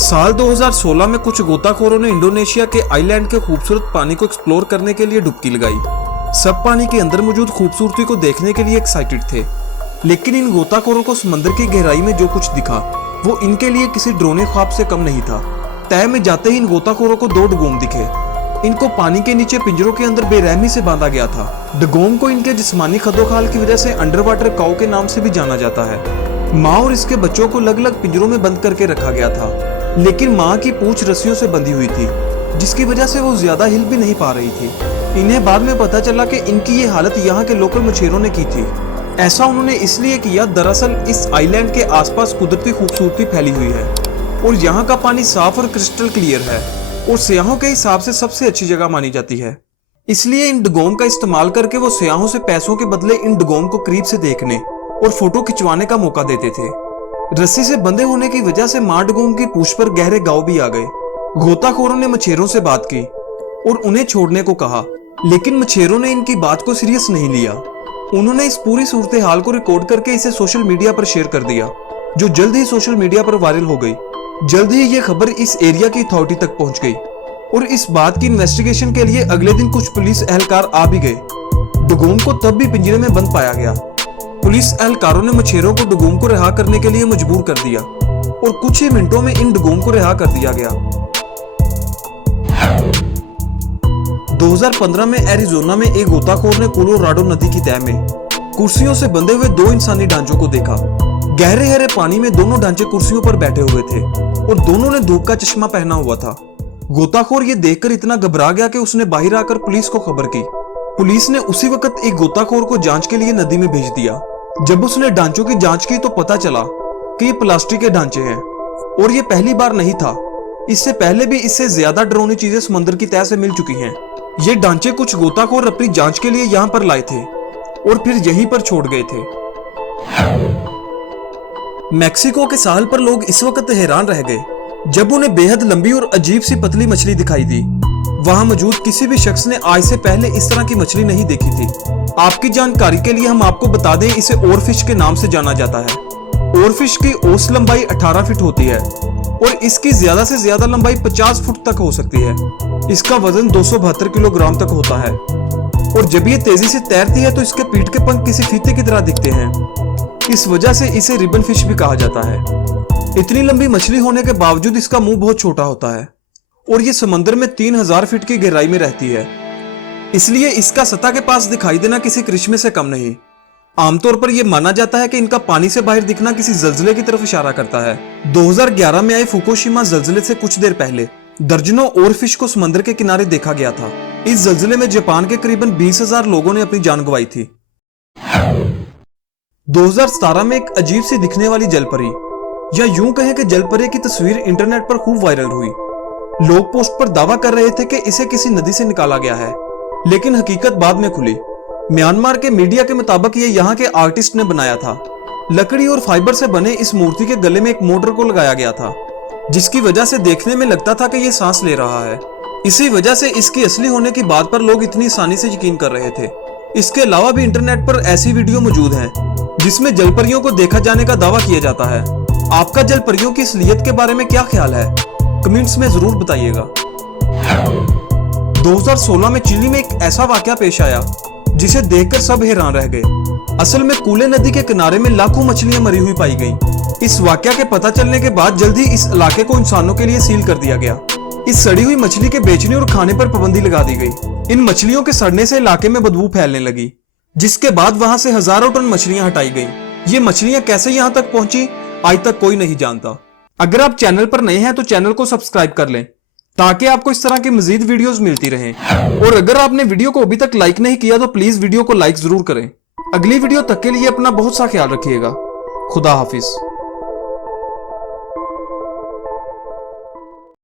साल 2016 में कुछ गोताखोरों ने इंडोनेशिया के आइलैंड के खूबसूरत पानी को एक्सप्लोर करने के लिए डुबकी लगाई। सब पानी के अंदर मौजूद खूबसूरती को देखने के लिए एक्साइटेड थे, लेकिन इन गोताखोरों को समंदर की गहराई में जो कुछ दिखा वो इनके लिए किसी ड्रोने ख्वाब से कम नहीं था। तय में जाते ही इन गोताखोरों को 2 डगोंग दिखे। इनको पानी के नीचे पिंजरों के अंदर बेरहमी से बांधा गया था। डगोंग को इनके जिस्मानी खदोखाल की वजह से अंडर वाटर काऊ के नाम से भी जाना जाता है। माँ और इसके बच्चों को अलग अलग पिंजरों में बंद करके रखा गया था, लेकिन माँ की पूंछ रस्सियों से बंधी हुई थी, जिसकी वजह से वो ज्यादा हिल भी नहीं पा रही थी। इन्हें बाद में पता चला कि इनकी ये हालत यहाँ के लोकल मछेरों ने की थी। ऐसा उन्होंने इसलिए किया, दरअसल इस आइलैंड के आसपास कुदरती खूबसूरती फैली हुई है और यहाँ का पानी साफ और क्रिस्टल क्लियर है और सयाहों के हिसाब से सबसे अच्छी जगह मानी जाती है। इसलिए इन डगोंग का इस्तेमाल करके वो सयाहों से पैसों के बदले इन डगोंग को करीब से देखने और फोटो खिंचवाने का मौका देते थे। रस्सी से बंधे होने की वजह से माँ डगोंग की पूंछ पर गहरे घाव भी आ गए। गोताखोरों ने मछेरों से बात की और उन्हें छोड़ने को कहा, लेकिन मछेरों ने इनकी बात को सीरियस नहीं लिया। उन्होंने इस पूरी सूरत हाल को रिकॉर्ड करके इसे सोशल मीडिया पर शेयर कर दिया, जो जल्द ही सोशल मीडिया पर वायरल हो गई। जल्द ही ये खबर इस एरिया की अथॉरिटी तक पहुंच गई और इस बात की इन्वेस्टिगेशन के लिए अगले दिन कुछ पुलिस एहलकार आ भी गए। डगोंग को तब भी पिंजरे में बंद पाया गया। पुलिस एहलकारों ने मछेरों को डगोंग को रिहा करने के लिए मजबूर कर दिया और कुछ ही मिनटों में इन डगोंग को रिहा कर दिया गया। 2015 में एरिजोना में एक गोताखोर ने कोलोराडो नदी की तह में कुर्सियों से बंधे हुए 2 इंसानी ढांचों को देखा। गहरे हरे पानी में दोनों ढांचे कुर्सियों पर बैठे हुए थे और दोनों ने धूप का चश्मा पहना हुआ था। गोताखोर ये देखकर इतना घबरा गया कि उसने बाहर आकर पुलिस को खबर की। पुलिस ने उसी वक्त एक गोताखोर को जांच के लिए नदी में भेज दिया। जब उसने ढांचों की जांच की तो पता चला कि ये प्लास्टिक के ढांचे हैं और ये पहली बार नहीं था। इससे पहले भी इससे ज्यादा डरावनी चीजें समुद्र की तह से मिल चुकी हैं। ये ढांचे कुछ गोताखोर अपनी जांच के लिए यहाँ पर लाए थे और फिर यहीं पर छोड़ गए थे। मैक्सिको के साहल पर लोग इस वक्त हैरान रह गए जब उन्हें बेहद लंबी और अजीब सी पतली मछली दिखाई दी। वहां मौजूद किसी भी शख्स ने आज से पहले इस तरह की मछली नहीं देखी थी। आपकी जानकारी के लिए हम आपको बता दें, इसे ओरफिश के नाम से जाना जाता है। ओरफिश की औसत लंबाई 18 फीट होती है और इसकी ज्यादा से ज्यादा लंबाई 50 फुट तक हो सकती है। इसका वजन 272 किलोग्राम तक होता है और जब ये तेजी से तैरती है तो इसके पीठ के पंख किसी फीते की तरह दिखते हैं। इस वजह से इसे रिबन फिश भी कहा जाता है। इतनी लंबी मछली होने के बावजूद इसका मुंह बहुत छोटा होता है और ये समंदर में 3000 फीट की गहराई में रहती है, इसलिए इसका सतह के पास दिखाई देना किसी करिश्मे से कम नहीं। आमतौर पर यह माना जाता है कि इनका पानी से बाहर दिखना किसी जल्जले की तरफ इशारा करता है। 2011 में आए फुकुशिमा जल्जले से कुछ देर पहले दर्जनों ओरफिश को समंदर के किनारे देखा गया था। इस जल्जले में जापान के करीबन 20,000 लोगों ने अपनी जान गंवाई थी। 2017 में एक अजीब सी दिखने वाली जलपरी, या यूं कहें कि जलपरी की तस्वीर इंटरनेट पर खूब वायरल हुई। लोग पोस्ट पर दावा कर रहे थे कि इसे किसी नदी से निकाला गया है, लेकिन हकीकत बाद में खुली। म्यांमार के मीडिया के मुताबिक ये यहाँ के आर्टिस्ट ने बनाया था। लकड़ी और फाइबर से बने इस मूर्ति के गले में एक मोटर को लगाया गया था, जिसकी वजह से देखने में लगता था कि ये सांस ले रहा है। इसी वजह से इसकी असली होने की बात पर लोग इतनी आसानी से यकीन कर रहे थे। इसके अलावा भी इंटरनेट पर ऐसी वीडियो मौजूद हैं जिसमें जलपरियों को देखा जाने का दावा किया जाता है। आपका जलपरियों की असलियत के बारे में क्या ख्याल है, कमेंट्स में जरूर बताइएगा। 2016 में चिली में एक ऐसा वाकया पेश आया जिसे देखकर सब हैरान रह गए। असल में कूले नदी के किनारे में लाखों मछलियां मरी हुई पाई गईं। इस वाकया के पता चलने के बाद जल्द ही इस इलाके को इंसानों के लिए सील कर दिया गया। इस सड़ी हुई मछली के बेचने और खाने पर पाबंदी लगा दी गई। इन मछलियों के सड़ने से इलाके में बदबू फैलने लगी, जिसके बाद वहां से हजारों टन मछलियां हटाई गईं। ये मछलियां कैसे यहां तक पहुंची आज तक कोई नहीं जानता। अगर आप चैनल पर नए हैं तो चैनल को सब्सक्राइब कर लें ताकि आपको इस तरह की मजीद वीडियोस मिलती रहें। और अगर आपने वीडियो को अभी तक लाइक नहीं किया तो प्लीज वीडियो को लाइक जरूर करें। अगली वीडियो तक के लिए अपना बहुत सा ख्याल रखिएगा। खुदा हाफिज।